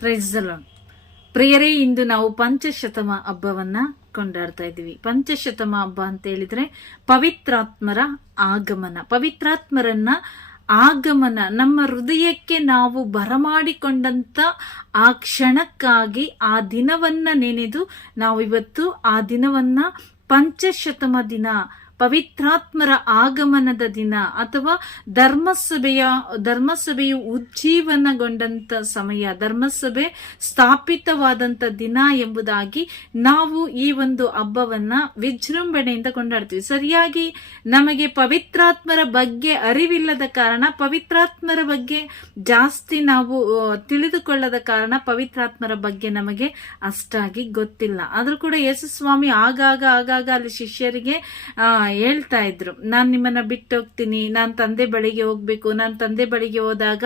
Price the lord. ಪ್ರಿಯರೇ, ಇಂದು ನಾವು ಪಂಚಶತಮ ಹಬ್ಬವನ್ನ ಕೊಂಡಾಡ್ತಾ ಇದ್ದೀವಿ. ಪಂಚಶತಮ ಹಬ್ಬ ಅಂತ ಹೇಳಿದ್ರೆ ಪವಿತ್ರಾತ್ಮರ ಆಗಮನ. ಪವಿತ್ರಾತ್ಮರನ್ನ ಆಗಮನ ನಮ್ಮ ಹೃದಯಕ್ಕೆ ನಾವು ಬರಮಾಡಿಕೊಂಡಂತ ಆ ಕ್ಷಣಕ್ಕಾಗಿ ಆ ದಿನವನ್ನ ನೆನೆದು ನಾವಿವತ್ತು ಆ ದಿನವನ್ನ ಪಂಚಶತಮ ದಿನ, ಪವಿತ್ರಾತ್ಮರ ಆಗಮನದ ದಿನ ಅಥವಾ ಧರ್ಮಸಭೆಯು ಉಜ್ಜೀವನಗೊಂಡಂತ ಸಮಯ, ಧರ್ಮಸಭೆ ಸ್ಥಾಪಿತವಾದಂತ ದಿನ ಎಂಬುದಾಗಿ ನಾವು ಈ ಒಂದು ಹಬ್ಬವನ್ನ ವಿಜೃಂಭಣೆಯಿಂದ ಕೊಂಡಾಡ್ತೀವಿ. ಸರಿಯಾಗಿ ನಮಗೆ ಪವಿತ್ರಾತ್ಮರ ಬಗ್ಗೆ ಅರಿವಿಲ್ಲದ ಕಾರಣ, ಪವಿತ್ರಾತ್ಮರ ಬಗ್ಗೆ ಜಾಸ್ತಿ ನಾವು ತಿಳಿದುಕೊಳ್ಳದ ಕಾರಣ ಪವಿತ್ರಾತ್ಮರ ಬಗ್ಗೆ ನಮಗೆ ಅಷ್ಟಾಗಿ ಗೊತ್ತಿಲ್ಲ. ಆದ್ರೂ ಕೂಡ ಯೇಸು ಸ್ವಾಮಿ ಆಗಾಗ ಅಲ್ಲಿ ಶಿಷ್ಯರಿಗೆ ಹೇಳ್ತಾ ಇದ್ರು, ನಾನ್ ನಿಮ್ಮನ್ನ ಬಿಟ್ಟು ಹೋಗ್ತೀನಿ, ನಾನ್ ತಂದೆ ಬಳಿಗೆ ಹೋಗ್ಬೇಕು, ನಾನ್ ತಂದೆ ಬಳಿಗೆ ಹೋದಾಗ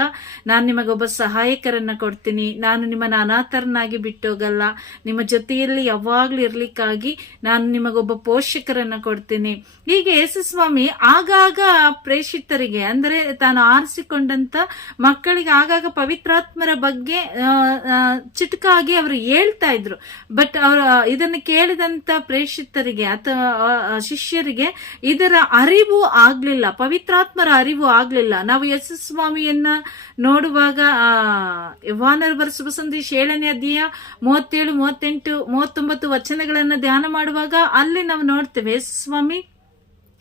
ನಾನ್ ನಿಮಗೊಬ್ಬ ಸಹಾಯಕರನ್ನ ಕೊಡ್ತೀನಿ, ನಾನು ನಿಮ್ಮನ್ನ ಅನಾಥರನ್ನಾಗಿ ಬಿಟ್ಟೋಗಲ್ಲ, ನಿಮ್ಮ ಜೊತೆಯಲ್ಲಿ ಯಾವಾಗ್ಲೂ ಇರ್ಲಿಕ್ಕಾಗಿ ನಾನು ನಿಮಗೊಬ್ಬ ಪೋಷಕರನ್ನ ಕೊಡ್ತೀನಿ. ಹೀಗೆ ಯೇಸು ಸ್ವಾಮಿ ಆಗಾಗ ಪ್ರೇಷಿತರಿಗೆ, ಅಂದರೆ ತಾನು ಆರಿಸಿಕೊಂಡಂತ ಮಕ್ಕಳಿಗೆ ಆಗಾಗ ಪವಿತ್ರಾತ್ಮರ ಬಗ್ಗೆ ಚಿಟಕಾಗಿ ಅವರು ಹೇಳ್ತಾ ಇದ್ರು. ಬಟ್ ಅವರು ಇದನ್ನು ಕೇಳಿದಂತ ಪ್ರೇಷಿತರಿಗೆ ಅಥವಾ ಶಿಷ್ಯರಿಗೆ ಇದರ ಅರಿವು ಆಗ್ಲಿಲ್ಲ, ಪವಿತ್ರಾತ್ಮರ ಅರಿವು ಆಗ್ಲಿಲ್ಲ. ನಾವು ಯೇಸು ಸ್ವಾಮಿಯನ್ನ ನೋಡುವಾಗ ಯೋಹಾನರ ಬರೆದ ಸಂದೇಶ 7ನೇ ಅಧ್ಯಾಯ 37, 38, 39 ವಚನಗಳನ್ನ ಧ್ಯಾನ ಮಾಡುವಾಗ ಅಲ್ಲಿ ನಾವು ನೋಡ್ತೇವೆ, ಯೇಸು ಸ್ವಾಮಿ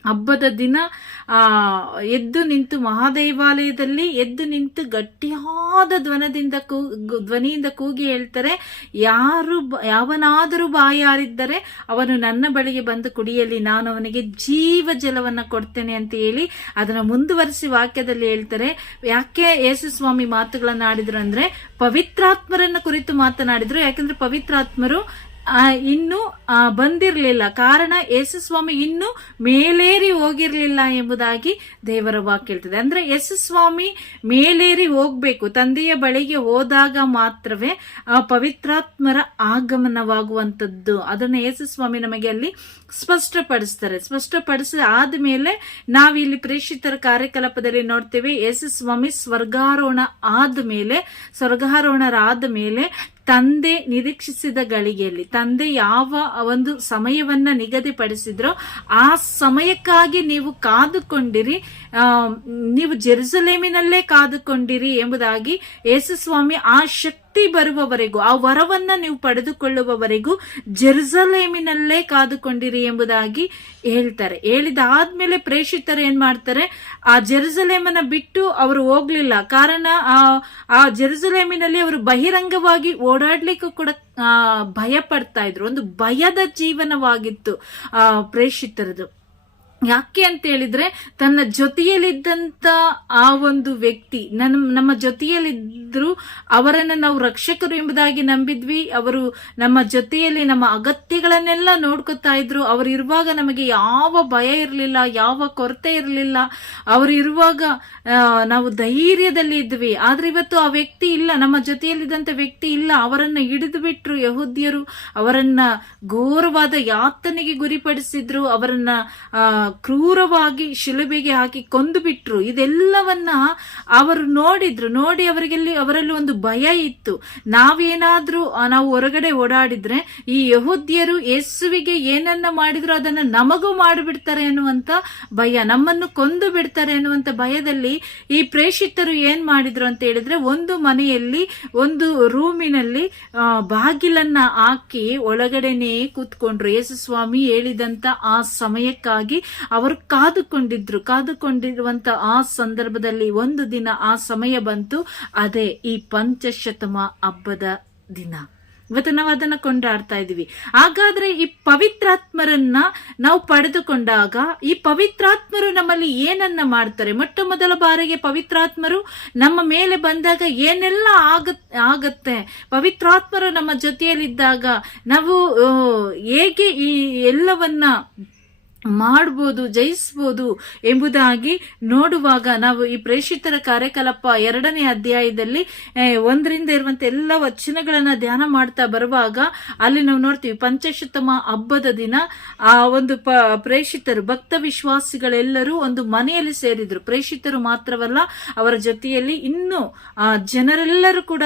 ಹಬ್ಬದ ದಿನ ಎದ್ದು ನಿಂತು ಮಹಾದೇವಾಲಯದಲ್ಲಿ ಎದ್ದು ನಿಂತು ಗಟ್ಟಿಯಾದ ಧ್ವನಿಯಿಂದ ಕೂಗಿ ಹೇಳ್ತಾರೆ, ಯಾವನಾದರೂ ಬಾಯಾರಿದ್ದರೆ ಅವನು ನನ್ನ ಬಳಿಗೆ ಬಂದು ಕುಡಿಯಲಿ, ನಾನು ಅವನಿಗೆ ಜೀವ ಜಲವನ್ನ ಕೊಡ್ತೇನೆ ಅಂತ ಹೇಳಿ ಅದನ್ನ ಮುಂದುವರಿಸಿ ವಾಕ್ಯದಲ್ಲಿ ಹೇಳ್ತಾರೆ. ಯಾಕೆ ಯೇಸು ಸ್ವಾಮಿ ಮಾತುಗಳನ್ನ ಆಡಿದ್ರು ಅಂದ್ರೆ ಪವಿತ್ರಾತ್ಮರನ್ನ ಕುರಿತು ಮಾತನಾಡಿದ್ರು. ಯಾಕಂದ್ರೆ ಪವಿತ್ರಾತ್ಮರು ಇನ್ನು ಬಂದಿರಲಿಲ್ಲ, ಕಾರಣ ಯೇಸು ಸ್ವಾಮಿ ಇನ್ನು ಮೇಲೇರಿ ಹೋಗಿರ್ಲಿಲ್ಲ ಎಂಬುದಾಗಿ ದೇವರ ವಾಕ್ಯ ಹೇಳ್ತದೆ. ಅಂದ್ರೆ ಯೇಸು ಸ್ವಾಮಿ ಮೇಲೇರಿ ಹೋಗ್ಬೇಕು, ತಂದೆಯ ಬಳಿಗೆ ಹೋದಾಗ ಮಾತ್ರವೇ ಆ ಪವಿತ್ರಾತ್ಮರ ಆಗಮನವಾಗುವಂಥದ್ದು. ಅದನ್ನ ಯೇಸು ಸ್ವಾಮಿ ನಮಗೆ ಅಲ್ಲಿ ಸ್ಪಷ್ಟಪಡಿಸ್ತಾರೆ. ಸ್ಪಷ್ಟಪಡಿಸಿದ ಆದ್ಮೇಲೆ ನಾವಿಲ್ಲಿ ಪ್ರೇಷಿತರ ಕಾರ್ಯಕಲಾಪದಲ್ಲಿ ನೋಡ್ತೇವೆ, ಯೇಸು ಸ್ವಾಮಿ ಸ್ವರ್ಗಾರೋಹಣರಾದ ಮೇಲೆ ತಂದೆ ನಿರೀಕ್ಷಿಸಿದ ಗಳಿಗೆಯಲ್ಲಿ, ತಂದೆ ಯಾವ ಒಂದು ಸಮಯವನ್ನ ನಿಗದಿಪಡಿಸಿದ್ರೋ ಆ ಸಮಯಕ್ಕಾಗಿ ನೀವು ಕಾದುಕೊಂಡಿರಿ, ನೀವು ಜೆರುಸಲೇಮಿನಲ್ಲೇ ಕಾದುಕೊಂಡಿರಿ ಎಂಬುದಾಗಿ ಯೇಸು ಸ್ವಾಮಿ ಆ ಶಕ್ತಿ ಬರುವವರೆಗೂ, ಆ ವರವನ್ನ ನೀವು ಪಡೆದುಕೊಳ್ಳುವವರೆಗೂ ಜೆರುಸಲೇಮಿನಲ್ಲೇ ಕಾದುಕೊಂಡಿರಿ ಎಂಬುದಾಗಿ ಹೇಳ್ತಾರೆ. ಹೇಳಿದಾದ್ಮೇಲೆ ಪ್ರೇಷಿತರು ಏನ್ ಮಾಡ್ತಾರೆ, ಆ ಜೆರುಸಲೇಮನ್ನ ಬಿಟ್ಟು ಅವರು ಹೋಗ್ಲಿಲ್ಲ. ಕಾರಣ ಆ ಜೆರುಸಲೇಮಿನಲ್ಲಿ ಅವರು ಬಹಿರಂಗವಾಗಿ ಓಡಾಡ್ಲಿಕ್ಕೂ ಕೂಡ ಭಯ ಪಡ್ತಾ ಇದ್ರು. ಒಂದು ಭಯದ ಜೀವನವಾಗಿತ್ತು ಪ್ರೇಷಿತರದು. ಯಾಕೆ ಅಂತ ಹೇಳಿದ್ರೆ ತನ್ನ ಜೊತೆಯಲ್ಲಿದ್ದಂತ ಆ ಒಂದು ವ್ಯಕ್ತಿ ನಮ್ಮ ಜೊತೆಯಲ್ಲಿದ್ರು, ಅವರನ್ನ ನಾವು ರಕ್ಷಕರು ಎಂಬುದಾಗಿ ನಂಬಿದ್ವಿ. ಅವರು ನಮ್ಮ ಜೊತೆಯಲ್ಲಿ ನಮ್ಮ ಅಗತ್ಯಗಳನ್ನೆಲ್ಲ ನೋಡ್ಕೊತಾ ಇದ್ರು. ಅವರು ಇರುವಾಗ ನಮಗೆ ಯಾವ ಭಯ ಇರಲಿಲ್ಲ, ಯಾವ ಕೊರತೆ ಇರಲಿಲ್ಲ. ಅವರು ಇರುವಾಗ ನಾವು ಧೈರ್ಯದಲ್ಲಿ ಇದ್ವಿ. ಆದ್ರೆ ಇವತ್ತು ಆ ವ್ಯಕ್ತಿ ಇಲ್ಲ, ನಮ್ಮ ಜೊತೆಯಲ್ಲಿದ್ದಂತ ವ್ಯಕ್ತಿ ಇಲ್ಲ. ಅವರನ್ನ ಹಿಡಿದು ಬಿಟ್ರು ಯಹೂದ್ಯರು, ಅವರನ್ನ ಘೋರವಾದ ಯಾತನೆಗೆ ಗುರಿಪಡಿಸಿದ್ರು, ಅವರನ್ನ ಕ್ರೂರವಾಗಿ ಶಿಲುಬೆಗೆ ಹಾಕಿ ಕೊಂದು ಬಿಟ್ರು. ಇದೆಲ್ಲವನ್ನ ಅವರು ನೋಡಿ ಅವರಲ್ಲಿ ಒಂದು ಭಯ ಇತ್ತು. ನಾವು ಹೊರಗಡೆ ಓಡಾಡಿದ್ರೆ ಈ ಯಹೂದ್ಯರು ಯೇಸುವಿಗೆ ಏನನ್ನ ಮಾಡಿದ್ರು ಅದನ್ನ ನಮಗೂ ಮಾಡಿಬಿಡ್ತಾರೆ ಅನ್ನುವಂತ ಭಯ, ನಮ್ಮನ್ನು ಕೊಂದು ಬಿಡ್ತಾರೆ ಅನ್ನುವಂತ ಭಯದಲ್ಲಿ ಈ ಪ್ರೇಷಿತರು ಏನ್ ಮಾಡಿದ್ರು ಅಂತ ಹೇಳಿದ್ರೆ, ಒಂದು ಮನೆಯಲ್ಲಿ ಒಂದು ರೂಮಿನಲ್ಲಿ ಬಾಗಿಲನ್ನ ಹಾಕಿ ಒಳಗಡೆನೆ ಕೂತ್ಕೊಂಡ್ರು. ಯೇಸು ಸ್ವಾಮಿ ಹೇಳಿದಂತ ಆ ಸಮಯಕ್ಕಾಗಿ ಅವರು ಕಾದುಕೊಂಡಿರುವಂತ ಆ ಸಂದರ್ಭದಲ್ಲಿ ಒಂದು ದಿನ ಆ ಸಮಯ ಬಂತು. ಅದೇ ಈ ಪಂಚಶತಮ ಹಬ್ಬದ ದಿನ. ಇವತ್ತು ನಾವು ಅದನ್ನ ಕೊಂಡಾಡ್ತಾ ಇದೀವಿ. ಹಾಗಾದ್ರೆ ಈ ಪವಿತ್ರಾತ್ಮರನ್ನ ನಾವು ಪಡೆದುಕೊಂಡಾಗ ಈ ಪವಿತ್ರಾತ್ಮರು ನಮ್ಮಲ್ಲಿ ಏನನ್ನ ಮಾಡ್ತಾರೆ? ಮೊಟ್ಟ ಮೊದಲ ಬಾರಿಗೆ ಪವಿತ್ರಾತ್ಮರು ನಮ್ಮ ಮೇಲೆ ಬಂದಾಗ ಏನೆಲ್ಲ ಆಗತ್ತೆ, ಪವಿತ್ರಾತ್ಮರು ನಮ್ಮ ಜೊತೆಯಲ್ಲಿದ್ದಾಗ ನಾವು ಹೇಗೆ ಈ ಎಲ್ಲವನ್ನ ಮಾಡ್ಬೋದು, ಜಯಿಸ್ಬೋದು ಎಂಬುದಾಗಿ ನೋಡುವಾಗ ನಾವು ಈ ಪ್ರೇಷಿತರ ಕಾರ್ಯಕಲಾಪ 2ನೇ ಅಧ್ಯಾಯದಲ್ಲಿ 1ರಿಂದ ಇರುವಂತ ಎಲ್ಲ ವಚನಗಳನ್ನ ಧ್ಯಾನ ಮಾಡ್ತಾ ಬರುವಾಗ ಅಲ್ಲಿ ನಾವು ನೋಡ್ತೀವಿ, ಪಂಚಶತಮ ಹಬ್ಬದ ದಿನ ಆ ಒಂದು ಪ್ರೇಷಿತರು, ಭಕ್ತ ವಿಶ್ವಾಸಿಗಳೆಲ್ಲರೂ ಒಂದು ಮನೆಯಲ್ಲಿ ಸೇರಿದ್ರು. ಪ್ರೇಷಿತರು ಮಾತ್ರವಲ್ಲ, ಅವರ ಜೊತೆಯಲ್ಲಿ ಇನ್ನು ಜನರೆಲ್ಲರೂ ಕೂಡ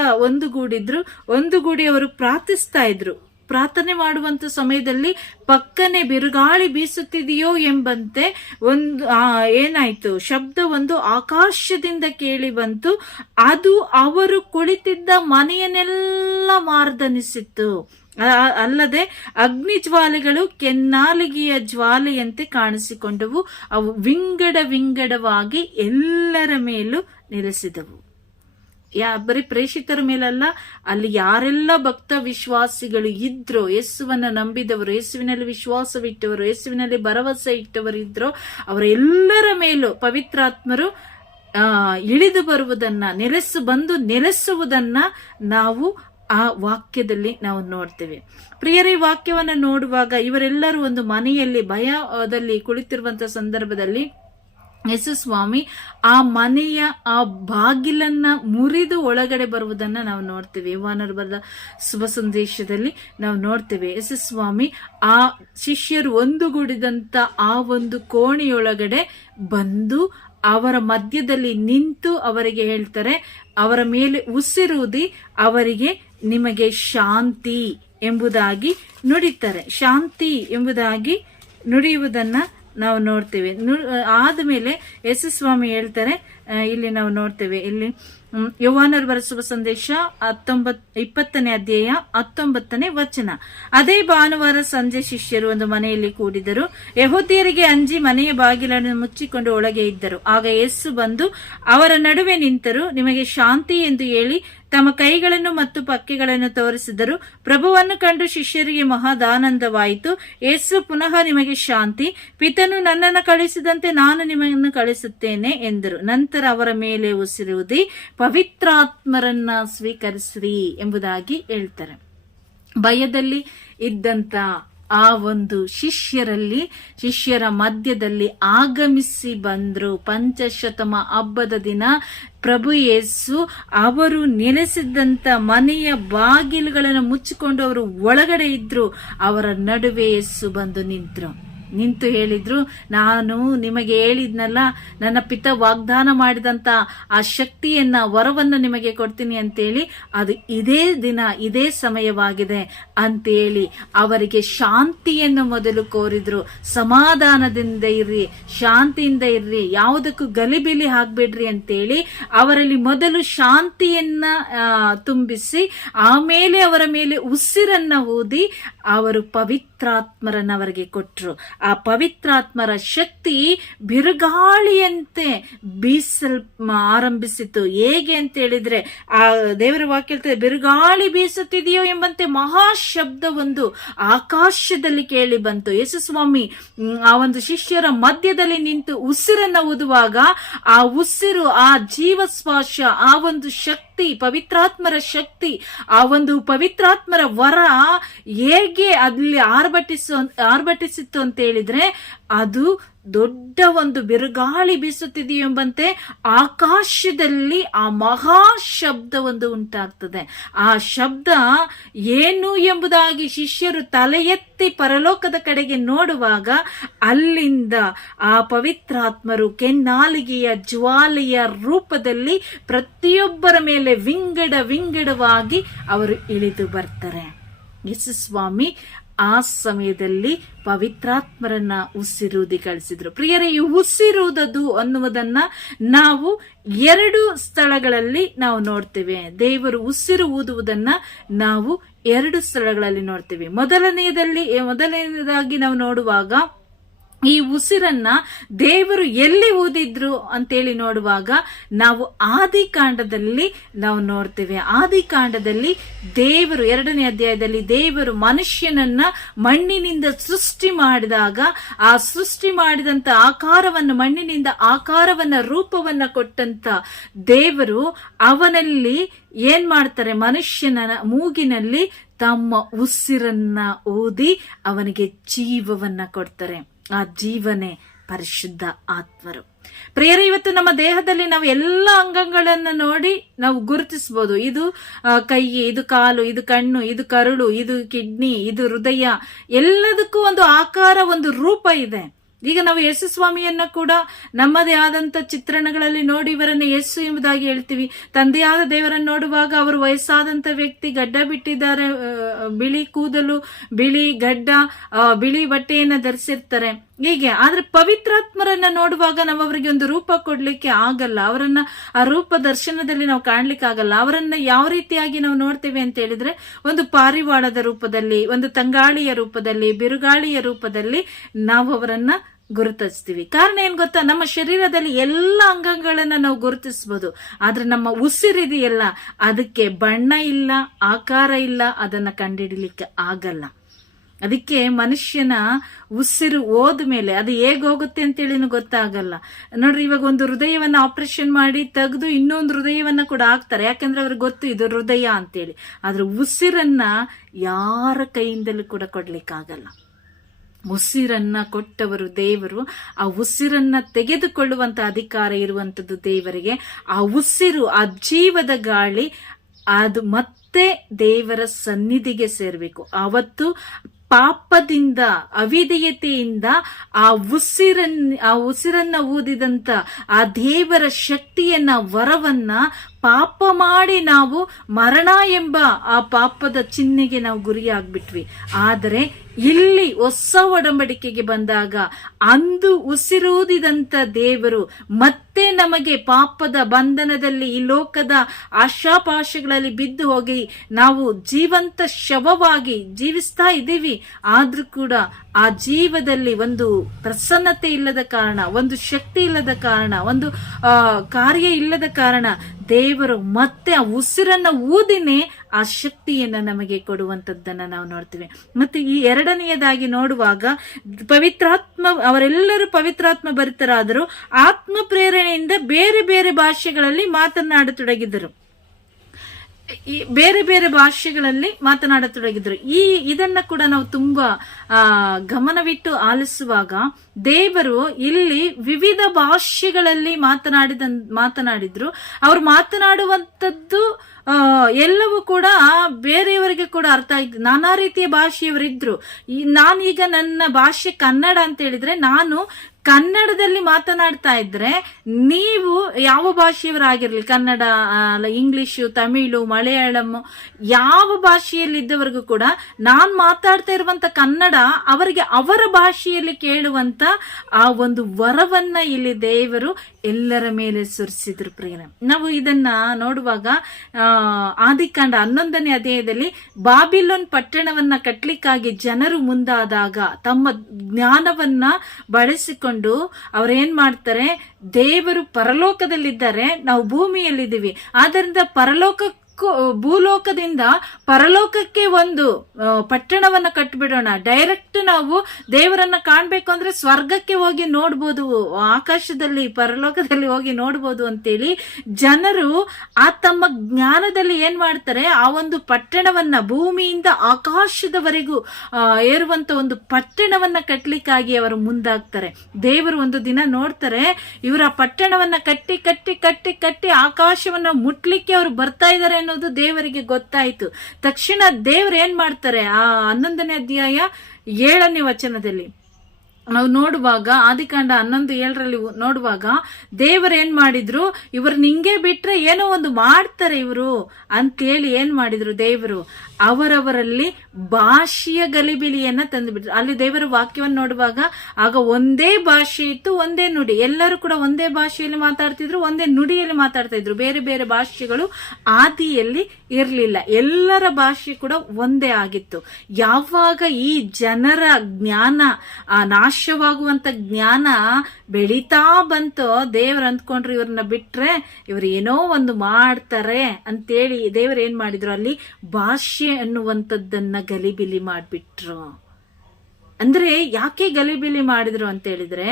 ಒಂದುಗೂಡಿ ಅವರು ಪ್ರಾರ್ಥಿಸ್ತಾ ಇದ್ರು. ಪ್ರಾರ್ಥನೆ ಮಾಡುವಂತ ಸಮಯದಲ್ಲಿ ಪಕ್ಕನೆ ಬಿರುಗಾಳಿ ಬೀಸುತ್ತಿದೆಯೋ ಎಂಬಂತೆ ಏನಾಯ್ತು, ಶಬ್ದ ಒಂದು ಆಕಾಶದಿಂದ ಕೇಳಿ ಬಂತು. ಅದು ಅವರು ಕುಳಿತಿದ್ದ ಮನೆಯನ್ನೆಲ್ಲ ಮಾರ್ದನಿಸಿತ್ತು. ಅಲ್ಲದೆ ಅಗ್ನಿ ಜ್ವಾಲೆಗಳು ಕೆನ್ನಾಲಿಗೆಯ ಜ್ವಾಲೆಯಂತೆ ಕಾಣಿಸಿಕೊಂಡವು. ಅವು ವಿಂಗಡವಾಗಿ ಎಲ್ಲರ ಮೇಲೂ ನೆಲೆಸಿದವು. ಬರೀ ಪ್ರೇಷಿತರ ಮೇಲಲ್ಲ, ಅಲ್ಲಿ ಯಾರೆಲ್ಲ ಭಕ್ತ ವಿಶ್ವಾಸಿಗಳು ಇದ್ರೋ, ಯೇಸುವನ್ನ ನಂಬಿದವರು, ಯೇಸುವಿನಲ್ಲಿ ವಿಶ್ವಾಸವಿಟ್ಟವರು, ಯೇಸುವಿನಲ್ಲಿ ಭರವಸೆ ಇಟ್ಟವರು ಇದ್ರೋ, ಅವರೆಲ್ಲರ ಮೇಲೂ ಪವಿತ್ರಾತ್ಮರು ಇಳಿದು ಬರುವುದನ್ನ, ನೆಲೆಸುವುದನ್ನ ನಾವು ಆ ವಾಕ್ಯದಲ್ಲಿ ನಾವು ನೋಡ್ತೇವೆ. ಪ್ರಿಯರೇ, ವಾಕ್ಯವನ್ನ ನೋಡುವಾಗ ಇವರೆಲ್ಲರೂ ಒಂದು ಮನೆಯಲ್ಲಿ ಭಯದಲ್ಲಿ ಕುಳಿತಿರುವಂತಹ ಸಂದರ್ಭದಲ್ಲಿ ಯೇಸು ಸ್ವಾಮಿ ಆ ಮನೆಯ ಆ ಬಾಗಿಲನ್ನ ಮುರಿದು ಒಳಗಡೆ ಬರುವುದನ್ನ ನಾವು ನೋಡ್ತೇವೆ. ಯೋಹಾನರು ಬರೆದ ಶುಭ ಸಂದೇಶದಲ್ಲಿ ನಾವು ನೋಡ್ತೇವೆ. ಯೇಸು ಸ್ವಾಮಿ ಆ ಶಿಷ್ಯರು ಒಂದುಗೂಡಿದಂತ ಆ ಒಂದು ಕೋಣೆಯೊಳಗಡೆ ಬಂದು ಅವರ ಮಧ್ಯದಲ್ಲಿ ನಿಂತು ಅವರಿಗೆ ಹೇಳ್ತಾರೆ, ಅವರ ಮೇಲೆ ಉಸಿರುವುದಿ ಅವರಿಗೆ ನಿಮಗೆ ಶಾಂತಿ ಎಂಬುದಾಗಿ ನುಡಿತಾರೆ. ಶಾಂತಿ ಎಂಬುದಾಗಿ ನುಡಿಯುವುದನ್ನ ನಾವು ನೋಡ್ತೇವೆ. ಆದ್ಮೇಲೆ ಯೇಸು ಸ್ವಾಮಿ ಹೇಳ್ತಾರೆ, ಇಲ್ಲಿ ನಾವು ನೋಡ್ತೇವೆ, ಇಲ್ಲಿ ಯೋಹಾನರು ಬರೆಸುವ ಸಂದೇಶ 20ನೇ ಅಧ್ಯಾಯ 19ನೇ ವಚನ. ಅದೇ ಭಾನುವಾರ ಸಂಜೆ ಶಿಷ್ಯರು ಒಂದು ಮನೆಯಲ್ಲಿ ಕೂಡಿದರು. ಯೆಹೂದ್ಯರಿಗೆ ಅಂಜಿ ಮನೆಯ ಬಾಗಿಲನ್ನು ಮುಚ್ಚಿಕೊಂಡು ಒಳಗೆ ಇದ್ದರು. ಆಗ ಯೇಸು ಬಂದು ಅವರ ನಡುವೆ ನಿಂತರು. ನಿಮಗೆ ಶಾಂತಿ ಎಂದು ಹೇಳಿ ತಮ್ಮ ಕೈಗಳನ್ನು ಮತ್ತು ಪಕ್ಕೆಗಳನ್ನು ತೋರಿಸಿದರು. ಪ್ರಭುವನ್ನು ಕಂಡು ಶಿಷ್ಯರಿಗೆ ಮಹಾದಾನಂದವಾಯಿತು. ಯೇಸು ಪುನಃ ನಿಮಗೆ ಶಾಂತಿ, ಪಿತನು ನನ್ನನ್ನು ಕಳಿಸಿದಂತೆ ನಾನು ನಿಮ್ಮನ್ನು ಕಳಿಸುತ್ತೇನೆ ಎಂದರು. ನಂತರ ಅವರ ಮೇಲೆ ಉಸಿರುವುದಿ ಪವಿತ್ರಾತ್ಮರನ್ನ ಸ್ವೀಕರಿಸ್ರಿ ಎಂಬುದಾಗಿ ಹೇಳ್ತಾರೆ. ಭಯದಲ್ಲಿ ಇದ್ದಂತ ಆ ಒಂದು ಶಿಷ್ಯರ ಮಧ್ಯದಲ್ಲಿ ಆಗಮಿಸಿ ಬಂದ್ರು. ಪಂಚಶತಮ ಹಬ್ಬದ ದಿನ ಪ್ರಭು ಯೇಸು ಅವರು ನೆಲೆಸಿದ್ದಂತ ಮನೆಯ ಬಾಗಿಲುಗಳನ್ನು ಮುಚ್ಚಿಕೊಂಡು ಅವರು ಒಳಗಡೆ ಇದ್ರು. ಅವರ ನಡುವೆ ಯೇಸು ಬಂದು ನಿಂತು ಹೇಳಿದ್ರು, ನಾನು ನಿಮಗೆ ಹೇಳಿದ್ನಲ್ಲ, ನನ್ನ ಪಿತ ವಾಗ್ದಾನ ಮಾಡಿದಂತ ಆ ಶಕ್ತಿಯನ್ನ, ವರವನ್ನ ನಿಮಗೆ ಕೊಡ್ತೀನಿ ಅಂತೇಳಿ, ಅದು ಇದೇ ದಿನ ಇದೇ ಸಮಯವಾಗಿದೆ ಅಂತೇಳಿ ಅವರಿಗೆ ಶಾಂತಿಯನ್ನು ಮೊದಲು ಕೋರಿದ್ರು. ಸಮಾಧಾನದಿಂದ ಇರ್ರಿ, ಶಾಂತಿಯಿಂದ ಇರ್ರಿ, ಯಾವುದಕ್ಕೂ ಗಲಿಬಿಲಿ ಆಗ್ಬೇಡ್ರಿ ಅಂತೇಳಿ ಅವರಲ್ಲಿ ಮೊದಲು ಶಾಂತಿಯನ್ನ ತುಂಬಿಸಿ, ಆಮೇಲೆ ಅವರ ಮೇಲೆ ಉಸಿರನ್ನ ಊದಿ ಅವರು ಪವಿತ್ರಾತ್ಮರನ್ನ ಅವರಿಗೆ ಕೊಟ್ರು. ಆ ಪವಿತ್ರಾತ್ಮರ ಶಕ್ತಿ ಬಿರುಗಾಳಿಯಂತೆ ಆರಂಭಿಸಿತು. ಹೇಗೆ ಅಂತ ಹೇಳಿದ್ರೆ, ಆ ದೇವರ ವಾಕ್ಯ ಹೇಳ್ತದೆ, ಬಿರುಗಾಳಿ ಬೀಸುತ್ತಿದೆಯೋ ಎಂಬಂತೆ ಮಹಾಶಬ್ದ ಒಂದು ಆಕಾಶದಲ್ಲಿ ಕೇಳಿ ಬಂತು. ಯೇಸು ಸ್ವಾಮಿ ಆ ಒಂದು ಶಿಷ್ಯರ ಮಧ್ಯದಲ್ಲಿ ನಿಂತು ಉಸಿರನ್ನ ಊದುವಾಗ ಆ ಉಸಿರು, ಆ ಜೀವಶ್ವಾಸ, ಆ ಒಂದು ಶಕ್ತಿ, ಪವಿತ್ರಾತ್ಮರ ಶಕ್ತಿ, ಆ ಒಂದು ಪವಿತ್ರಾತ್ಮರ ವರ ಹೇಗೆ ಅಲ್ಲಿ ಆರ್ಭಟಿಸಿತ್ತು ಅಂತ ಹೇಳಿದ್ರೆ, ಅದು ದೊಡ್ಡ ಒಂದು ಬಿರುಗಾಳಿ ಬೀಸುತ್ತಿದೆಯೋ ಎಂಬಂತೆ ಆಕಾಶದಲ್ಲಿ ಆ ಮಹಾ ಶಬ್ದ ಒಂದು ಉಂಟಾಗ್ತದೆ. ಆ ಶಬ್ದ ಏನು ಎಂಬುದಾಗಿ ಶಿಷ್ಯರು ತಲೆ ಎತ್ತಿ ಪರಲೋಕದ ಕಡೆಗೆ ನೋಡುವಾಗ ಅಲ್ಲಿಂದ ಆ ಪವಿತ್ರಾತ್ಮರು ಕೆನ್ನಾಲಿಗೆಯ ಜ್ವಾಲೆಯ ರೂಪದಲ್ಲಿ ಪ್ರತಿಯೊಬ್ಬರ ಮೇಲೆ ವಿಂಗಡವಾಗಿ ಅವರು ಇಳಿದು ಬರ್ತಾರೆ. ಯೇಸು ಸ್ವಾಮಿ ಆ ಸಮಯದಲ್ಲಿ ಪವಿತ್ರಾತ್ಮರನ್ನ ಉಸಿರುವುದಿ ಕಳಿಸಿದ್ರು. ಪ್ರಿಯರೇ, ಈ ಉಸಿರುವುದದು ಅನ್ನುವುದನ್ನ ನಾವು 2 ಸ್ಥಳಗಳಲ್ಲಿ ನಾವು ನೋಡ್ತೇವೆ. ದೇವರು ಉಸಿರು ಊದುವುದನ್ನ ನಾವು 2 ಸ್ಥಳಗಳಲ್ಲಿ ನೋಡ್ತೇವೆ. ಮೊದಲನೇದಾಗಿ ನಾವು ನೋಡುವಾಗ ಈ ಉಸಿರನ್ನ ದೇವರು ಎಲ್ಲಿ ಊದಿದ್ರು ಅಂತೇಳಿ ನೋಡುವಾಗ ನಾವು ಆದಿಕಾಂಡದಲ್ಲಿ ನಾವು ನೋಡ್ತೇವೆ. ಆದಿಕಾಂಡದಲ್ಲಿ ದೇವರು 2ನೇ ಅಧ್ಯಾಯದಲ್ಲಿ ದೇವರು ಮನುಷ್ಯನನ್ನ ಮಣ್ಣಿನಿಂದ ಸೃಷ್ಟಿ ಮಾಡಿದಾಗ, ಆ ಸೃಷ್ಟಿ ಮಾಡಿದಂತ ಆಕಾರವನ್ನು, ಮಣ್ಣಿನಿಂದ ಆಕಾರವನ್ನ, ರೂಪವನ್ನ ಕೊಟ್ಟಂತ ದೇವರು ಅವನಲ್ಲಿ ಏನ್ ಮಾಡ್ತಾರೆ, ಮನುಷ್ಯನ ಮೂಗಿನಲ್ಲಿ ತಮ್ಮ ಉಸಿರನ್ನ ಊದಿ ಅವನಿಗೆ ಜೀವವನ್ನ ಕೊಡ್ತಾರೆ. ಆ ಜೀವನೇ ಪರಿಶುದ್ಧ ಆತ್ಮರು. ಪ್ರಿಯರೇ, ಇವತ್ತು ನಮ್ಮ ದೇಹದಲ್ಲಿ ನಾವು ಎಲ್ಲ ಅಂಗಗಳನ್ನ ನೋಡಿ ನಾವು ಗುರುತಿಸಬಹುದು. ಇದು ಕೈ, ಇದು ಕಾಲು, ಇದು ಕಣ್ಣು, ಇದು ಕರುಳು, ಇದು ಕಿಡ್ನಿ, ಇದು ಹೃದಯ, ಎಲ್ಲದಕ್ಕೂ ಒಂದು ಆಕಾರ, ಒಂದು ರೂಪ ಇದೆ. ಈಗ ನಾವು ಯೇಸು ಸ್ವಾಮಿಯನ್ನ ಕೂಡ ನಮ್ಮದೇ ಆದಂತ ಚಿತ್ರಣಗಳಲ್ಲಿ ನೋಡಿ ಇವರನ್ನ ಯೇಸು ಎಂಬುದಾಗಿ ಹೇಳ್ತೀವಿ. ತಂದೆಯಾದ ದೇವರನ್ನು ನೋಡುವಾಗ ಅವರು ವಯಸ್ಸಾದಂತ ವ್ಯಕ್ತಿ, ಗಡ್ಡ ಬಿಟ್ಟಿದ್ದಾರೆ, ಬಿಳಿ ಕೂದಲು, ಬಿಳಿ ಗಡ್ಡ, ಬಿಳಿ ಬಟ್ಟೆಯನ್ನ ಧರಿಸಿರ್ತಾರೆ ಹೀಗೆ. ಆದ್ರೆ ಪವಿತ್ರಾತ್ಮರನ್ನ ನೋಡುವಾಗ ನಾವು ಅವರಿಗೆ ಒಂದು ರೂಪ ಕೊಡ್ಲಿಕ್ಕೆ ಆಗಲ್ಲ. ಅವರನ್ನ ಆ ರೂಪ ದರ್ಶನದಲ್ಲಿ ನಾವು ಕಾಣ್ಲಿಕ್ಕೆ ಆಗಲ್ಲ. ಅವರನ್ನ ಯಾವ ರೀತಿಯಾಗಿ ನಾವು ನೋಡ್ತೇವೆ ಅಂತ ಹೇಳಿದ್ರೆ, ಒಂದು ಪಾರಿವಾಳದ ರೂಪದಲ್ಲಿ, ಒಂದು ತಂಗಾಳಿಯ ರೂಪದಲ್ಲಿ, ಬಿರುಗಾಳಿಯ ರೂಪದಲ್ಲಿ ನಾವು ಅವರನ್ನ ಗುರುತಿಸ್ತೀವಿ. ಕಾರಣ ಏನ್ ಗೊತ್ತಾ, ನಮ್ಮ ಶರೀರದಲ್ಲಿ ಎಲ್ಲ ಅಂಗಗಳನ್ನ ನಾವು ಗುರುತಿಸಬಹುದು, ಆದ್ರೆ ನಮ್ಮ ಉಸಿರಿದೆಯಲ್ಲ, ಅದಕ್ಕೆ ಬಣ್ಣ ಇಲ್ಲ, ಆಕಾರ ಇಲ್ಲ, ಅದನ್ನ ಕಂಡುಹಿಡಿಲಿಕ್ಕೆ ಆಗಲ್ಲ. ಅದಕ್ಕೆ ಮನುಷ್ಯನ ಉಸಿರು ಹೋದ್ಮೇಲೆ ಅದು ಹೇಗ್ ಹೋಗುತ್ತೆ ಅಂತೇಳಿ ಗೊತ್ತಾಗಲ್ಲ. ನೋಡ್ರಿ, ಇವಾಗ ಒಂದು ಹೃದಯವನ್ನ ಆಪರೇಷನ್ ಮಾಡಿ ತೆಗೆದು ಇನ್ನೊಂದು ಹೃದಯವನ್ನ ಕೂಡ ಹಾಕ್ತಾರೆ, ಯಾಕಂದ್ರೆ ಅವ್ರಿಗೆ ಗೊತ್ತು ಇದು ಹೃದಯ ಅಂತೇಳಿ. ಆದ್ರೆ ಉಸಿರನ್ನ ಯಾರ ಕೈಯಿಂದಲೂ ಕೂಡ ಕೊಡ್ಲಿಕ್ಕಾಗಲ್ಲ. ಉಸಿರನ್ನ ಕೊಟ್ಟವರು ದೇವರು. ಆ ಉಸಿರನ್ನ ತೆಗೆದುಕೊಳ್ಳುವಂತ ಅಧಿಕಾರ ಇರುವಂತದ್ದು ದೇವರಿಗೆ. ಆ ಉಸಿರು, ಆ ಜೀವದ ಗಾಳಿ, ಅದು ಮತ್ತೆ ದೇವರ ಸನ್ನಿಧಿಗೆ ಸೇರ್ಬೇಕು. ಅವತ್ತು ಪಾಪದಿಂದ, ಅವಿಧೇಯತೆಯಿಂದ ಆ ಉಸಿರನ್ನ ಊದಿದಂತ ಆ ದೇವರ ಶಕ್ತಿಯನ್ನ, ವರವನ್ನ ಪಾಪ ಮಾಡಿ ನಾವು ಮರಣ ಎಂಬ ಆ ಪಾಪದ ಚಿಹ್ನೆಗೆ ನಾವು ಗುರಿಯಾಗ್ಬಿಟ್ವಿ. ಆದರೆ ಇಲ್ಲಿ ಹೊಸ ಒಡಂಬಡಿಕೆಗೆ ಬಂದಾಗ ಅಂದು ಉಸಿರೂದಿದಂತ ದೇವರು ಮತ್ತೆ ನಮಗೆ ಪಾಪದ ಬಂಧನದಲ್ಲಿ, ಈ ಲೋಕದ ಆಶಾಪಾಶಗಳಲ್ಲಿ ಬಿದ್ದು ಹೋಗಿ ನಾವು ಜೀವಂತ ಶವವಾಗಿ ಜೀವಿಸ್ತಾ ಇದ್ದೀವಿ. ಆದ್ರೂ ಕೂಡ ಆ ಜೀವದಲ್ಲಿ ಒಂದು ಪ್ರಸನ್ನತೆ ಇಲ್ಲದ ಕಾರಣ, ಒಂದು ಶಕ್ತಿ ಇಲ್ಲದ ಕಾರಣ, ಒಂದು ಕಾರ್ಯ ಇಲ್ಲದ ಕಾರಣ ದೇವರು ಮತ್ತೆ ಆ ಉಸಿರನ್ನ ಊದಿನೇ ಆ ಶಕ್ತಿಯನ್ನ ನಮಗೆ ಕೊಡುವಂತದ್ದನ್ನ ನಾವು ನೋಡ್ತೀವಿ. ಮತ್ತೆ ಈ ಎರಡನೆಯದಾಗಿ ನೋಡುವಾಗ ಪವಿತ್ರಾತ್ಮ, ಅವರೆಲ್ಲರೂ ಪವಿತ್ರಾತ್ಮ ಭರಿತರಾದರು, ಆತ್ಮ ಪ್ರೇರಣೆಯಿಂದ ಬೇರೆ ಬೇರೆ ಭಾಷೆಗಳಲ್ಲಿ ಮಾತನಾಡತೊಡಗಿದರು. ಬೇರೆ ಬೇರೆ ಭಾಷೆಗಳಲ್ಲಿ ಮಾತನಾಡತೊಡಗಿದ್ರು. ಇದನ್ನ ಕೂಡ ನಾವು ತುಂಬಾ ಗಮನವಿಟ್ಟು ಆಲಿಸುವಾಗ ದೇವರು ಇಲ್ಲಿ ವಿವಿಧ ಭಾಷೆಗಳಲ್ಲಿ ಮಾತನಾಡಿದ್ರು. ಅವ್ರು ಮಾತನಾಡುವಂತದ್ದು ಎಲ್ಲವೂ ಕೂಡ ಬೇರೆಯವರಿಗೆ ಕೂಡ ಅರ್ಥ ಆಯ್ತು. ನಾನಾ ರೀತಿಯ ಭಾಷೆಯವರಿದ್ರು. ನಾನೀಗ ನನ್ನ ಭಾಷೆ ಕನ್ನಡ ಅಂತ ಹೇಳಿದ್ರೆ, ನಾನು ಕನ್ನಡದಲ್ಲಿ ಮಾತನಾಡ್ತಾ ಇದ್ರೆ ನೀವು ಯಾವ ಭಾಷೆಯವರಾಗಿರ್ಲಿ, ಕನ್ನಡ, ಇಂಗ್ಲಿಷು, ತಮಿಳು, ಮಲಯಾಳಂ, ಯಾವ ಭಾಷೆಯಲ್ಲಿದ್ದವರಿಗೂ ಕೂಡ ನಾನು ಮಾತಾಡ್ತಾ ಇರುವಂತ ಕನ್ನಡ ಅವರಿಗೆ ಅವರ ಭಾಷೆಯಲ್ಲಿ ಕೇಳುವಂತ ಆ ಒಂದು ವರವನ್ನ ಇಲ್ಲಿ ದೇವರು ಎಲ್ಲರ ಮೇಲೆ ಸುರಿಸಿದ್ರು. ಪ್ರೇರಣೆ ನಾವು ಇದನ್ನ ನೋಡುವಾಗ ಆದಿಕಾಂಡ 11ನೇ ಅಧ್ಯಾಯದಲ್ಲಿ ಬಾಬಿಲೋನ್ ಪಟ್ಟಣವನ್ನ ಕಟ್ಟಲಿಕ್ಕಾಗಿ ಜನರು ಮುಂದಾದಾಗ ತಮ್ಮ ಜ್ಞಾನವನ್ನ ಬಳಸಿಕೊಂಡು ಅವ್ರೇನ್ ಮಾಡ್ತಾರೆ, ದೇವರು ಪರಲೋಕದಲ್ಲಿದ್ದಾರೆ, ನಾವು ಭೂಮಿಯಲ್ಲಿದ್ದೀವಿ, ಆದ್ದರಿಂದ ಭೂಲೋಕದಿಂದ ಪರಲೋಕಕ್ಕೆ ಒಂದು ಪಟ್ಟಣವನ್ನ ಕಟ್ಟಿಬಿಡೋಣ, ಡೈರೆಕ್ಟ್ ನಾವು ದೇವರನ್ನ ಕಾಣ್ಬೇಕು ಅಂದ್ರೆ ಸ್ವರ್ಗಕ್ಕೆ ಹೋಗಿ ನೋಡ್ಬೋದು, ಆಕಾಶದಲ್ಲಿ ಪರಲೋಕದಲ್ಲಿ ಹೋಗಿ ನೋಡ್ಬೋದು ಅಂತೇಳಿ ಜನರು ಆ ತಮ್ಮ ಜ್ಞಾನದಲ್ಲಿ ಏನ್ ಮಾಡ್ತಾರೆ, ಆ ಒಂದು ಪಟ್ಟಣವನ್ನ ಭೂಮಿಯಿಂದ ಆಕಾಶದವರೆಗೂ ಏರುವಂತ ಒಂದು ಪಟ್ಟಣವನ್ನ ಕಟ್ಟಲಿಕ್ಕಾಗಿ ಅವರು ಮುಂದಾಗ್ತಾರೆ. ದೇವರು ಒಂದು ದಿನ ನೋಡ್ತಾರೆ, ಇವರ ಪಟ್ಟಣವನ್ನ ಕಟ್ಟಿ ಕಟ್ಟಿ ಕಟ್ಟಿ ಕಟ್ಟಿ ಆಕಾಶವನ್ನ ಮುಟ್ಲಿಕ್ಕೆ ಅವರು ಬರ್ತಾ ಇದ್ದಾರೆ ಅನ್ನೋದು ದೇವರಿಗೆ ಗೊತ್ತಾಯ್ತು. ತಕ್ಷಣ ದೇವರು ಏನ್ ಮಾಡ್ತಾರೆ, ಆ 11ನೇ ಅಧ್ಯಾಯ 7ನೇ ವಚನದಲ್ಲಿ ನಾವು ನೋಡುವಾಗ, ಆದಿಕಾಂಡ 11:7 ನೋಡುವಾಗ ದೇವರು ಏನ್ ಮಾಡಿದ್ರು, ಇವ್ರ ನಿಂಗೆ ಬಿಟ್ರೆ ಏನೋ ಒಂದು ಮಾಡ್ತಾರೆ ಇವರು ಅಂತೇಳಿ ಏನ್ ಮಾಡಿದ್ರು, ದೇವರು ಅವರವರಲ್ಲಿ ಭಾಷೆಯ ಗಲಿಬಿಲಿಯನ್ನ ತಂದುಬಿಟ್ರು. ಅಲ್ಲಿ ದೇವರ ವಾಕ್ಯವನ್ನು ನೋಡುವಾಗ ಆಗ ಒಂದೇ ಭಾಷೆ ಇತ್ತು, ಒಂದೇ ನುಡಿ, ಎಲ್ಲರೂ ಕೂಡ ಒಂದೇ ಭಾಷೆಯಲ್ಲಿ ಮಾತಾಡ್ತಿದ್ರು, ಒಂದೇ ನುಡಿಯಲ್ಲಿ ಮಾತಾಡ್ತಾ ಇದ್ರು. ಬೇರೆ ಬೇರೆ ಭಾಷೆಗಳು ಆದಿಯಲ್ಲಿ ಇರ್ಲಿಲ್ಲ, ಎಲ್ಲರ ಭಾಷೆ ಕೂಡ ಒಂದೇ ಆಗಿತ್ತು. ಯಾವಾಗ ಈ ಜನರ ಜ್ಞಾನ, ಆ ನಾಶವಾಗುವಂತ ಜ್ಞಾನ ಬೆಳೀತಾ ಬಂತೋ, ದೇವ್ರು ಅಂದ್ಕೊಂಡ್ರು ಇವ್ರನ್ನ ಬಿಟ್ರೆ ಇವ್ರು ಏನೋ ಒಂದು ಮಾಡ್ತಾರೆ ಅಂತೇಳಿ ದೇವ್ರು ಏನ್ ಮಾಡಿದ್ರು, ಅಲ್ಲಿ ಭಾಷೆ ಅನ್ನುವಂಥದ್ದನ್ನ ಗಲಿಬಿಲಿ ಮಾಡ್ಬಿಟ್ರು. ಅಂದ್ರೆ ಯಾಕೆ ಗಲಿಬಿಲಿ ಮಾಡಿದ್ರು ಅಂತ ಹೇಳಿದ್ರೆ,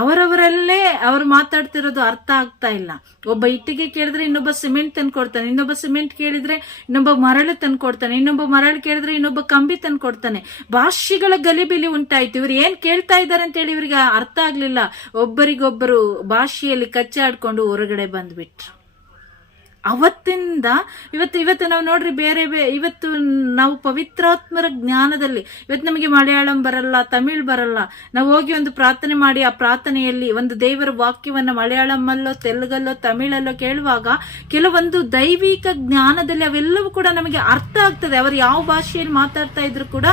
ಅವರವರಲ್ಲೇ ಅವ್ರು ಮಾತಾಡ್ತಿರೋದು ಅರ್ಥ ಆಗ್ತಾ ಇಲ್ಲ. ಒಬ್ಬ ಇಟ್ಟಿಗೆ ಕೇಳಿದ್ರೆ ಇನ್ನೊಬ್ಬ ಸಿಮೆಂಟ್ ತಂದ್ಕೊಡ್ತಾನೆ, ಇನ್ನೊಬ್ಬ ಸಿಮೆಂಟ್ ಕೇಳಿದ್ರೆ ಇನ್ನೊಬ್ಬ ಮರಳು ತಂದ್ಕೊಡ್ತಾನೆ, ಇನ್ನೊಬ್ಬ ಮರಳು ಕೇಳಿದ್ರೆ ಇನ್ನೊಬ್ಬ ಕಂಬಿ ತಂದ್ಕೊಡ್ತಾನೆ. ಭಾಷೆಗಳ ಗಲಿಬಿಲಿ ಉಂಟಾಯ್ತು. ಇವ್ರು ಏನ್ ಕೇಳ್ತಾ ಇದ್ದಾರೆ ಅಂತ ಹೇಳಿ ಇವ್ರಿಗೆ ಅರ್ಥ ಆಗ್ಲಿಲ್ಲ. ಒಬ್ಬರಿಗೊಬ್ಬರು ಭಾಷೆಯಲ್ಲಿ ಕಚ್ಚಾಡ್ಕೊಂಡು ಹೊರಗಡೆ ಬಂದ್ಬಿಟ್ರು. ಅವತ್ತಿಂದ ಇವತ್ತು ನಾವು ನೋಡ್ರಿ, ಇವತ್ತು ನಾವು ಪವಿತ್ರಾತ್ಮರ ಜ್ಞಾನದಲ್ಲಿ, ಇವತ್ತು ನಮಗೆ ಮಲಯಾಳಂ ಬರಲ್ಲ, ತಮಿಳ್ ಬರಲ್ಲ, ನಾವು ಹೋಗಿ ಒಂದು ಪ್ರಾರ್ಥನೆ ಮಾಡಿ ಆ ಪ್ರಾರ್ಥನೆಯಲ್ಲಿ ಒಂದು ದೇವರ ವಾಕ್ಯವನ್ನ ಮಲಯಾಳಮಲ್ಲೋ ತೆಲುಗಲ್ಲೋ ತಮಿಳಲ್ಲೋ ಕೇಳುವಾಗ ಕೆಲವೊಂದು ದೈವಿಕ ಜ್ಞಾನದಲ್ಲಿ ಅವೆಲ್ಲವೂ ಕೂಡ ನಮಗೆ ಅರ್ಥ ಆಗ್ತದೆ. ಅವರು ಯಾವ ಭಾಷೆಯಲ್ಲಿ ಮಾತಾಡ್ತಾ ಇದ್ರು ಕೂಡ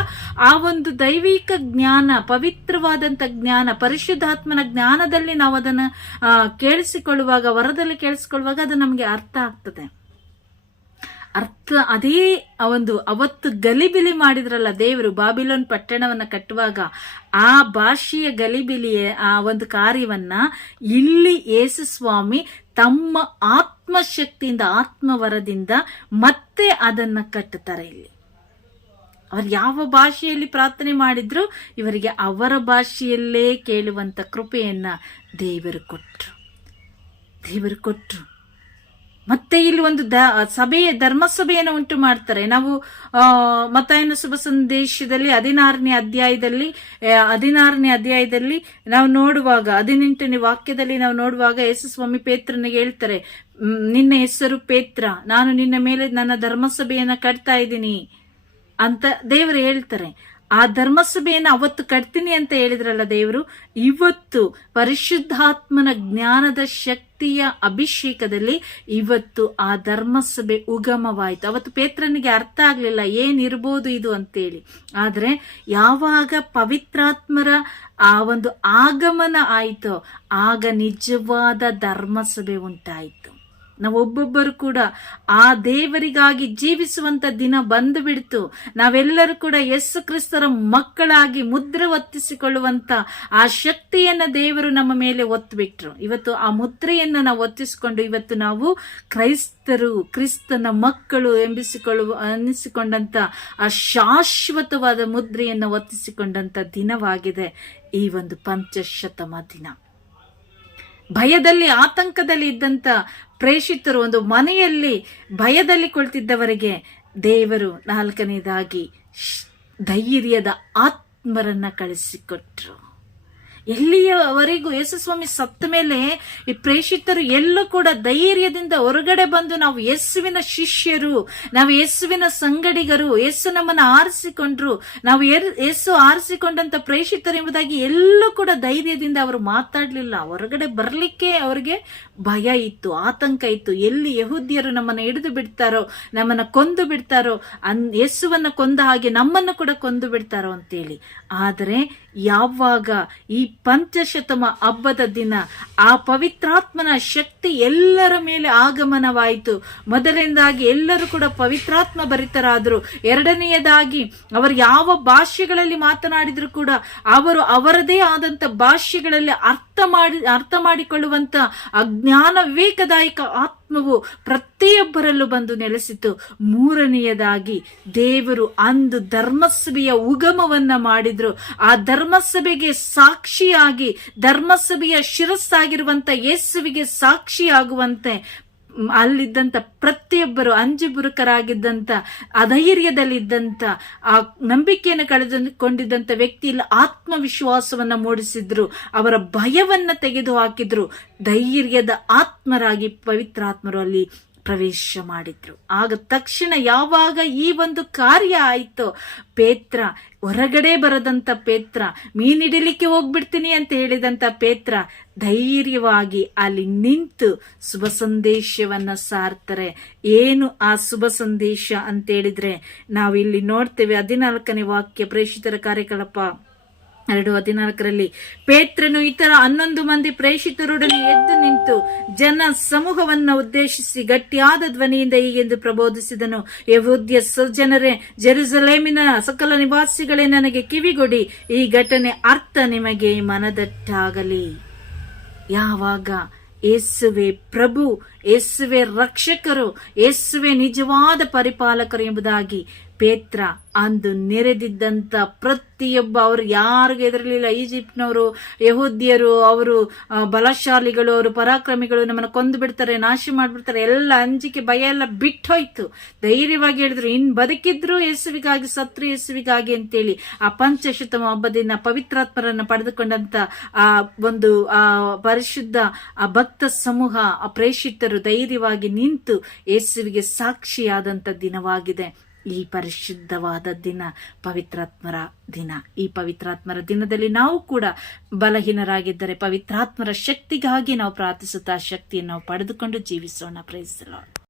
ಆ ಒಂದು ದೈವಿಕ ಜ್ಞಾನ, ಪವಿತ್ರವಾದಂತ ಜ್ಞಾನ, ಪರಿಶುದ್ಧಾತ್ಮನ ಜ್ಞಾನದಲ್ಲಿ ನಾವು ಅದನ್ನ ಕೇಳಿಸಿಕೊಳ್ಳುವಾಗ, ವರದಲ್ಲಿ ಕೇಳಿಸಿಕೊಳ್ಳುವಾಗ ಅದು ನಮಗೆ ಅರ್ಥ ಆಗ್ತದೆ. ಅದೇ ಒಂದು ಅವತ್ತು ಗಲಿಬಿಲಿ ಮಾಡಿದ್ರಲ್ಲ ದೇವರು ಬಾಬಿಲೋನ್ ಪಟ್ಟಣವನ್ನ ಕಟ್ಟುವಾಗ, ಆ ಭಾಷೆಯ ಗಲಿಬಿಲಿಯ ಆ ಒಂದು ಕಾರ್ಯವನ್ನ ಇಲ್ಲಿ ಯೇಸು ಸ್ವಾಮಿ ತಮ್ಮ ಆತ್ಮಶಕ್ತಿಯಿಂದ, ಆತ್ಮವರದಿಂದ ಮತ್ತೆ ಅದನ್ನ ಕಟ್ಟುತ್ತಾರೆ. ಇಲ್ಲಿ ಅವರು ಯಾವ ಭಾಷೆಯಲ್ಲಿ ಪ್ರಾರ್ಥನೆ ಮಾಡಿದ್ರು ಇವರಿಗೆ ಅವರ ಭಾಷೆಯಲ್ಲೇ ಕೇಳುವಂತ ಕೃಪೆಯನ್ನ ದೇವರು ಕೊಟ್ರು. ಮತ್ತೆ ಇಲ್ಲಿ ಒಂದು ಧರ್ಮಸಭೆಯನ್ನು ಉಂಟು ಮಾಡ್ತಾರೆ. ನಾವು ಮತ್ತಾಯನ ಶುಭ ಸಂದೇಶದಲ್ಲಿ 16ನೇ ಅಧ್ಯಾಯದಲ್ಲಿ ನಾವು ನೋಡುವಾಗ 18ನೇ ವಾಕ್ಯದಲ್ಲಿ ನಾವು ನೋಡುವಾಗ ಯೇಸು ಸ್ವಾಮಿ ಪೇತ್ರನಿಗೆ ಹೇಳ್ತಾರೆ, ನಿನ್ನ ಹೆಸರು ಪೇತ್ರ, ನಾನು ನಿನ್ನ ಮೇಲೆ ನನ್ನ ಧರ್ಮಸಭೆಯನ್ನ ಕಟ್ತಾ ಇದ್ದೀನಿ ಅಂತ ದೇವರು ಹೇಳ್ತಾರೆ. ಆ ಧರ್ಮಸಭೆಯನ್ನು ಅವತ್ತು ಕಟ್ತೀನಿ ಅಂತ ಹೇಳಿದ್ರಲ್ಲ ದೇವರು, ಇವತ್ತು ಪರಿಶುದ್ಧಾತ್ಮನ ಜ್ಞಾನದ ಶಕ್ತಿಯ ಅಭಿಷೇಕದಲ್ಲಿ ಇವತ್ತು ಆ ಧರ್ಮಸಭೆ ಉಗಮವಾಯಿತು. ಅವತ್ತು ಪೇತ್ರನಿಗೆ ಅರ್ಥ ಆಗ್ಲಿಲ್ಲ ಏನಿರ್ಬೋದು ಇದು ಅಂತೇಳಿ. ಆದ್ರೆ ಯಾವಾಗ ಪವಿತ್ರಾತ್ಮರ ಆ ಒಂದು ಆಗಮನ ಆಯಿತೋ ಆಗ ನಿಜವಾದ ಧರ್ಮಸಭೆ ಉಂಟಾಯಿತು. ನಾವೊಬ್ಬೊಬ್ಬರು ಕೂಡ ಆ ದೇವರಿಗಾಗಿ ಜೀವಿಸುವಂತ ದಿನ ಬಂದು ಬಿಡ್ತು. ನಾವೆಲ್ಲರೂ ಕೂಡ ಯೇಸು ಕ್ರಿಸ್ತರ ಮಕ್ಕಳಾಗಿ ಮುದ್ರೆ ಒತ್ತಿಸಿಕೊಳ್ಳುವಂತ ಆ ಶಕ್ತಿಯನ್ನ ದೇವರು ನಮ್ಮ ಮೇಲೆ ಒತ್ತುಬಿಟ್ರು. ಇವತ್ತು ಆ ಮುದ್ರೆಯನ್ನ ನಾವು ಒತ್ತಿಸಿಕೊಂಡು ಇವತ್ತು ನಾವು ಕ್ರಿಸ್ತನ ಮಕ್ಕಳು ಅನ್ನಿಸಿಕೊಂಡಂತ ಆ ಶಾಶ್ವತವಾದ ಮುದ್ರೆಯನ್ನು ಒತ್ತಿಸಿಕೊಂಡಂತ ದಿನವಾಗಿದೆ ಈ ಒಂದು ಪಂಚಶತಮ ದಿನ. ಭಯದಲ್ಲಿ, ಆತಂಕದಲ್ಲಿ ಇದ್ದಂತ ಪ್ರೇಷಿತರು, ಒಂದು ಮನೆಯಲ್ಲಿ ಭಯದಲ್ಲಿ ಕುಳಿತಿದ್ದವರಿಗೆ ದೇವರು 4ನೇದಾಗಿ ಧೈರ್ಯದ ಆತ್ಮರನ್ನ ಕಳಿಸಿಕೊಟ್ರು. ಎಲ್ಲಿಯವರೆಗೂ ಯೇಸುಸ್ವಾಮಿ ಸತ್ತ ಮೇಲೆ ಈ ಪ್ರೇಷಿತರು ಎಲ್ಲೂ ಕೂಡ ಧೈರ್ಯದಿಂದ ಹೊರಗಡೆ ಬಂದು ನಾವು ಯೇಸುವಿನ ಶಿಷ್ಯರು, ನಾವು ಯೇಸುವಿನ ಸಂಗಡಿಗರು, ಯೇಸು ನಮ್ಮನ್ನ ಆರಿಸಿಕೊಂಡ್ರು, ನಾವು ಯೇಸು ಆರಿಸಿಕೊಂಡಂತ ಪ್ರೇಷಿತರು ಎಂಬುದಾಗಿ ಎಲ್ಲೂ ಕೂಡ ಧೈರ್ಯದಿಂದ ಅವರು ಮಾತಾಡ್ಲಿಲ್ಲ. ಹೊರಗಡೆ ಬರ್ಲಿಕ್ಕೆ ಅವರಿಗೆ ಭಯ ಇತ್ತು, ಆತಂಕ ಇತ್ತು. ಎಲ್ಲಿ ಯಹೂದ್ಯರು ನಮ್ಮನ್ನ ಹಿಡಿದು ಬಿಡ್ತಾರೋ, ನಮ್ಮನ್ನ ಕೊಂದು ಬಿಡ್ತಾರೋ, ಯೇಸುವನ್ನ ಕೊಂದ ಹಾಗೆ ನಮ್ಮನ್ನು ಕೂಡ ಕೊಂದು ಬಿಡ್ತಾರೋ ಅಂತೇಳಿ. ಆದರೆ ಯಾವಾಗ ಈ ಪಂಚಶತಮ ಹಬ್ಬದ ದಿನ ಆ ಪವಿತ್ರಾತ್ಮನ ಶಕ್ತಿ ಎಲ್ಲರ ಮೇಲೆ ಆಗಮನವಾಯಿತು. ಮೊದಲನೇದಾಗಿ ಎಲ್ಲರೂ ಕೂಡ ಪವಿತ್ರಾತ್ಮ ಭರಿತರಾದರು. ಎರಡನೆಯದಾಗಿ ಅವರು ಯಾವ ಭಾಷೆಗಳಲ್ಲಿ ಮಾತನಾಡಿದ್ರು ಕೂಡ ಅವರು ಅವರದೇ ಆದಂತ ಭಾಷೆಗಳಲ್ಲಿ ಅರ್ಥ ಮಾಡಿಕೊಳ್ಳುವಂತ ಅಜ್ಞಾನ ವಿವೇಕದಾಯಕ ಆತ್ಮವು ಪ್ರತಿಯೊಬ್ಬರಲ್ಲೂ ಬಂದು ನೆಲೆಸಿತು. ಮೂರನೆಯದಾಗಿ ದೇವರು ಅಂದು ಧರ್ಮಸಭೆಯ ಉಗಮವನ್ನ ಮಾಡಿದ್ರು. ಆ ಧರ್ಮಸಭೆಗೆ ಸಾಕ್ಷಿಯಾಗಿ, ಧರ್ಮಸಭೆಯ ಶಿರಸ್ಸಾಗಿರುವಂತ ಯೇಸುವಿಗೆ ಸಾಕ್ಷಿಯಾಗುವಂತೆ ಅಲ್ಲಿದ್ದಂತ ಪ್ರತಿಯೊಬ್ಬರು ಅಂಜುಬುರುಕರಾಗಿದ್ದಂತ, ಅಧೈರ್ಯದಲ್ಲಿದ್ದಂತ, ಆ ನಂಬಿಕೆಯನ್ನು ಕಳೆದುಕೊಂಡಿದ್ದಂತ ವ್ಯಕ್ತಿಯಲ್ಲಿ ಆತ್ಮವಿಶ್ವಾಸವನ್ನ ಮೂಡಿಸಿದ್ರು. ಅವರ ಭಯವನ್ನ ತೆಗೆದು ಹಾಕಿದ್ರು. ಧೈರ್ಯದ ಆತ್ಮರಾಗಿ ಪವಿತ್ರಾತ್ಮರು ಅಲ್ಲಿ ಪ್ರವೇಶ ಮಾಡಿದ್ರು. ಆಗ ತಕ್ಷಣ ಯಾವಾಗ ಈ ಒಂದು ಕಾರ್ಯ ಆಯಿತೋ, ಪೇತ್ರ, ಹೊರಗಡೆ ಬರದಂತ ಪೇತ್ರ, ಮೀನಿಡಿಲಿಕ್ಕೆ ಹೋಗ್ಬಿಡ್ತೀನಿ ಅಂತ ಹೇಳಿದಂತ ಪೇತ್ರ ಧೈರ್ಯವಾಗಿ ಅಲ್ಲಿ ನಿಂತು ಶುಭ ಸಂದೇಶವನ್ನ ಸಾರ್ತಾರೆ. ಏನು ಆ ಶುಭ ಸಂದೇಶ ಅಂತ ಹೇಳಿದ್ರೆ ನಾವು ಇಲ್ಲಿ ನೋಡ್ತೇವೆ. 14ನೇ ವಾಕ್ಯ, ಪ್ರೇಷಿತರ ಕಾರ್ಯಕಲಾಪ 2:14 ಪೇತ್ರನು ಇತರ 11 ಮಂದಿ ಪ್ರೇಷಿತರೊಡನೆ ಎದ್ದು ನಿಂತು ಜನ ಸಮೂಹವನ್ನ ಉದ್ದೇಶಿಸಿ ಗಟ್ಟಿಯಾದ ಧ್ವನಿಯಿಂದ ಹೀಗೆಂದು ಪ್ರಬೋಧಿಸಿದನು, ಯೆಹೂದ್ಯ ಜನರೇ, ಜೆರುಸಲೇಮಿನ ಸಕಲ ನಿವಾಸಿಗಳೇ, ನನಗೆ ಕಿವಿಗೊಡಿ. ಈ ಘಟನೆ ಅರ್ಥ ನಿಮಗೆ ಮನದಟ್ಟಾಗಲಿ. ಯಾವಾಗ ಯೇಸುವೆ ಪ್ರಭು ಯೇಸುವೆ ರಕ್ಷಕರು, ಯೇಸುವೆ ನಿಜವಾದ ಪರಿಪಾಲಕರು ಎಂಬುದಾಗಿ ಪೇತ್ರ ಅಂದು ನೆರೆದಿದ್ದಂತ ಪ್ರತಿಯೊಬ್ಬ, ಅವರು ಯಾರಿಗೂ ಹೆದರಲಿಲ್ಲ. ಈಜಿಪ್ಟ್ನವರು, ಯಹೂದ್ಯರು, ಅವರು ಬಲಶಾಲಿಗಳು, ಅವರು ಪರಾಕ್ರಮಿಗಳು, ನಮ್ಮನ್ನು ಕೊಂದು ಬಿಡ್ತಾರೆ, ನಾಶ ಮಾಡ್ಬಿಡ್ತಾರೆ, ಎಲ್ಲ ಅಂಜಿಕೆ ಭಯ ಎಲ್ಲ ಬಿಟ್ಟೋಯ್ತು. ಧೈರ್ಯವಾಗಿ ಹೇಳಿದ್ರು, ಬದುಕಿದ್ರು ಯೇಸುವಿಗಾಗಿ, ಸತ್ರು ಯೇಸುವಿಗಾಗಿ ಅಂತೇಳಿ ಆ ಪಂಚಶತಮ ಹಬ್ಬದಿಂದ ಪವಿತ್ರಾತ್ಮರನ್ನು ಪಡೆದುಕೊಂಡಂತ ಆ ಒಂದು ಪರಿಶುದ್ಧ ಆ ಭಕ್ತ ಸಮೂಹ, ಆ ಪ್ರೇಷಿತರು ಧೈರ್ಯವಾಗಿ ನಿಂತು ಯೇಸುವಿಗೆ ಸಾಕ್ಷಿಯಾದಂತ ದಿನವಾಗಿದೆ ಈ ಪರಿಶುದ್ಧವಾದ ದಿನ, ಪವಿತ್ರಾತ್ಮರ ದಿನ. ಈ ಪವಿತ್ರಾತ್ಮರ ದಿನದಲ್ಲಿ ನಾವು ಕೂಡ ಬಲಹೀನರಾಗಿದ್ದರೆ ಪವಿತ್ರಾತ್ಮರ ಶಕ್ತಿಗಾಗಿ ನಾವು ಪ್ರಾರ್ಥಿಸುತ್ತಾ ಶಕ್ತಿಯನ್ನು ನಾವು ಪಡೆದುಕೊಂಡು ಜೀವಿಸೋಣ. Price the lord.